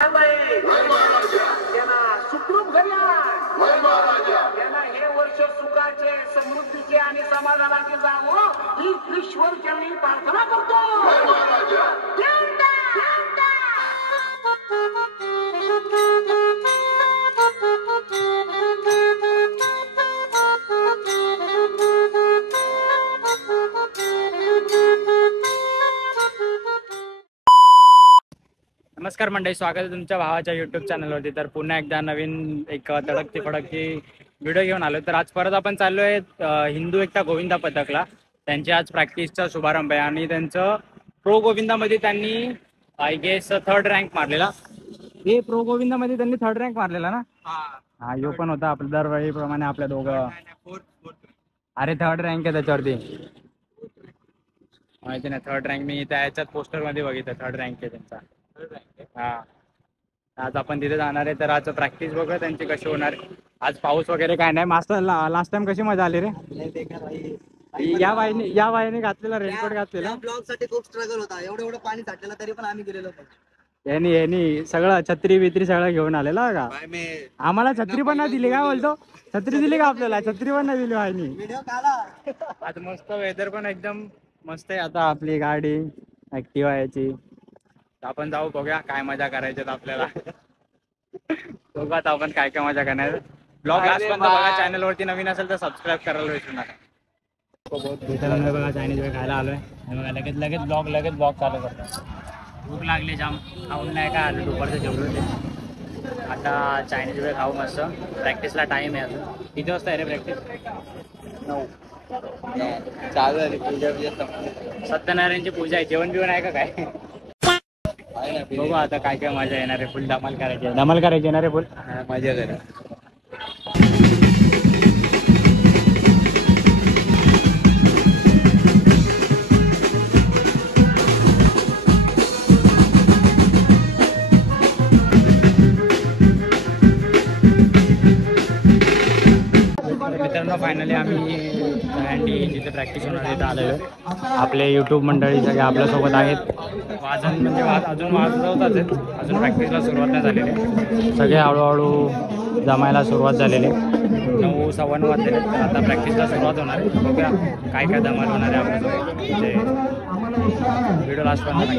त्यांना सुखरूप घरी त्यांना हे वर्ष सुखाचे समृद्धीचे आणि समाधानाचे जावं ही ईश्वर चरणी प्रार्थना करतो. नमस्कार मंडळी, स्वागत आहे तुमच्या भावाच्या यूट्यूब चॅनलवरती. तर पुन्हा एकदा नवीन एक तडकती फडकती व्हिडिओ घेऊन आलो. तर आज परत आपण चाललो आहे हिंदू एकता गोविंदा पथकला. त्यांची आज प्रॅक्टिसचा शुभारंभ आहे आणि त्यांचं प्रो गोविंदामध्ये त्यांनी आय गेस 3rd रँक मारलेला. हे प्रो गोविंदामध्ये त्यांनी 3rd रँक मारलेला ना. हा यो पण होता आपल्या दरवेळीप्रमाणे आपल्या दोघं. अरे 3rd रँक आहे त्याच्यावरती माहिती नाही. 3rd रँक मी त्या याच्यात पोस्टरमध्ये बघितलं. 3rd रँक आहे त्यांचा. हा, आज आपण तिथे जाणार आहे. तर आज प्रॅक्टिस बघूया त्यांची कशी होणार. आज पाऊस वगैरे काय नाही. मास्टर लास्ट टाइम कशी मजा आली रे. या बाईने घातलेला रेनकोट घातलेला. ब्लॉग साठी खूप स्ट्रगल होता. एवढं पाणी साठलेलं तरी पण आम्ही गेलेलो. यांनी सगळं छत्री बित्री सगळं घेऊन आलेला का. आम्हाला छत्री पण नाही दिली. काय बोलतो, छत्री दिली का आपल्याला. छत्री पण नाही दिली बाईनी. व्हिडिओ काढा. आज मस्त वेदर पण एकदम मस्त आहे. आता आपली गाडी ऍक्टिव्हा याची. आपण जाऊ बघूया काय मजा करायची आपल्याला. बघू आता आपण काय काय मजा करणार. ब्लॉग लास्ट पर्यंत बघा. चॅनल वरती नवीन असेल तर सबस्क्राईब करायला विसरू नका. मित्रांनो बघा चायनीज वेळ खायला आलोय. बघा लगेच ब्लॉग चालू करतो. भूक लागली जाम. खाऊन नाही काय आलं. दुपारचं जेवलो ते. आता चायनीज वेळ खाऊ मस्त. प्रॅक्टिसला टाइम आहे अजून. किती वाजता आहे रे प्रॅक्टिस. 9 चालू आहे पूजा. सत्यनारायणची पूजा आहे. जेवण बिवण आहे का काय. बघू आता काय काय मजा येणार आहे. फुल धमाल करायची येणार आहे. फुल मजा करा. मित्रांनो फायनली आम्ही जिथे प्रॅक्टिस होणार तिथे आलेलो. आपले यूट्यूब मंडळी सगळे आपल्यासोबत आहेत. अजून वाजवतात. अजून प्रॅक्टिसला सुरुवात नाही झालेली. सगळे हळूहळू जमायला सुरुवात झालेली. 9 सव्वा 9 वाजलेले. तर आता प्रॅक्टिसला सुरुवात होणार आहे. बघूया काय काय धमाल होणार आहे आपल्यासोबत. म्हणजे व्हिडिओ लास्ट पर्यंत नक्की.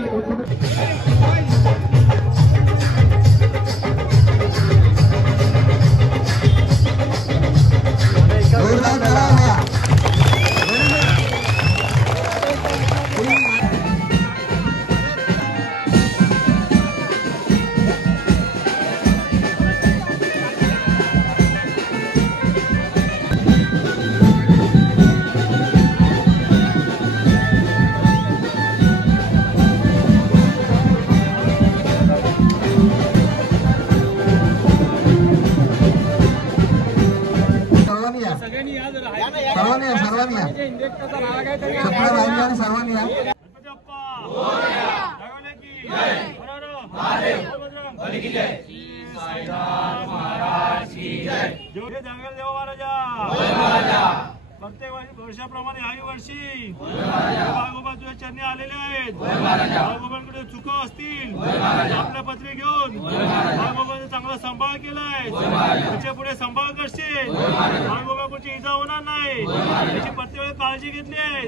प्रत्येक वर्षाप्रमाणे याही वर्षी बाळगोबा तुझ्या चरणी आलेले आहेत. बाळगोबांकडे चुका असतील आपल्या पत्री घेऊन बाळगोबाचा चांगला सांभाळ केलाय. त्याच्या पुढे सांभाळ करशील. बाळगोबाची इजा होणार नाही. त्याची प्रत्येक वेळी काळजी घेतली आहे.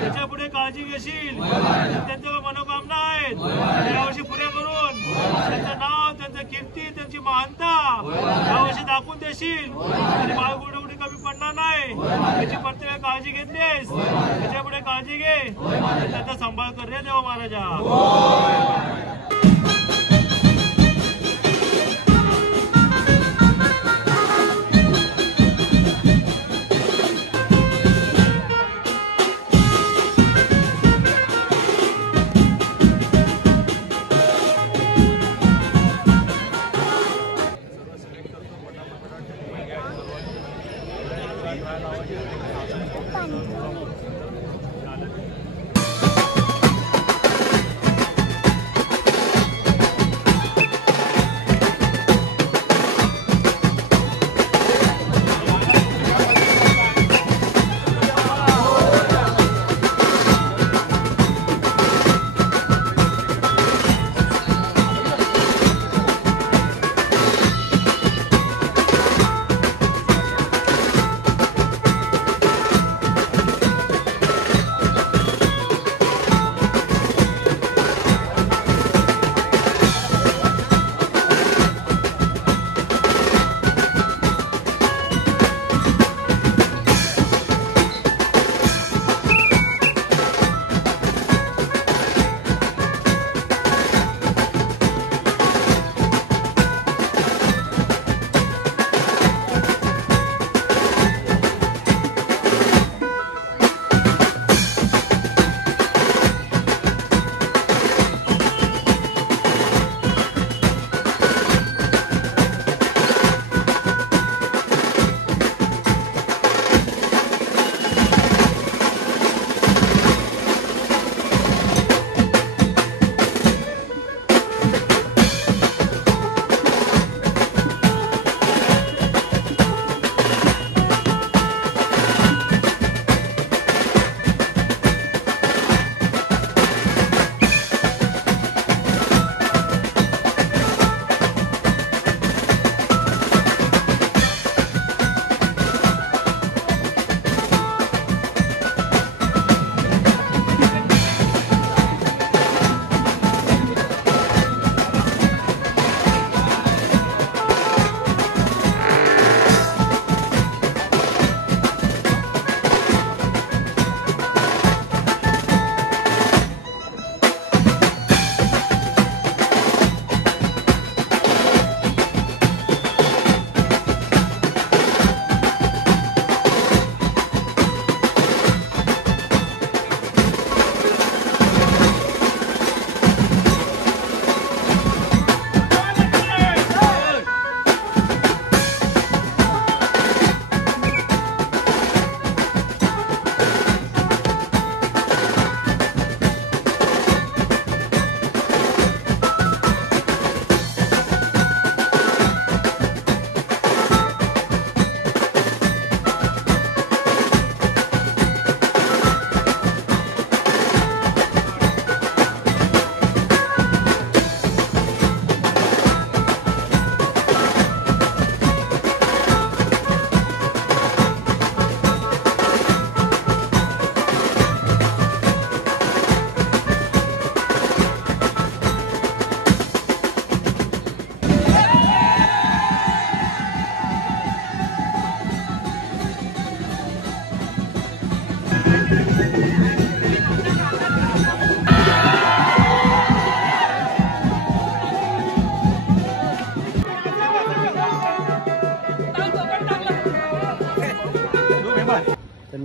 त्याच्या पुढे काळजी घेशील. त्यांच्या मनोकामना आहेत यावर्षी पुरे करून त्यांचं नाव, त्यांचं कीर्ती, त्यांची महानता यावर्षी दाखवून देशील. आणि बाळगोबा कमी पडणार नाही. त्याची प्रत्येक काळजी घेतलीस. त्याच्या पुढे काळजी घे. त्याचा सांभाळ कर रे देवा महाराजा.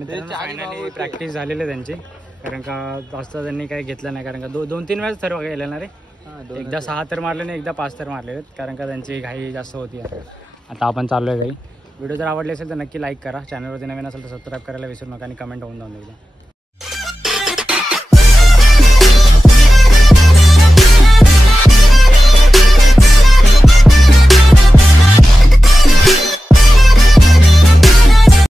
मित्रांनो फायनली प्रॅक्टिस झालेली आहे त्यांची, कारण का जास्त त्यांनी काही घेतलं नाही, कारण का 2-3 वेळेस सर्व गेले ना रे, एकदा 6 तर मारले नाही, एकदा 5 तर मारले आहेत, कारण का त्यांची घाई जास्त होती. आता आपण चाललो आहे घरी. व्हिडिओ जर आवडले असेल तर नक्की लाईक करा, चॅनलवरती नवीन असेल तर सबस्क्राईब करायला विसरू नका आणि कमेंट होऊन जाऊन एकदा.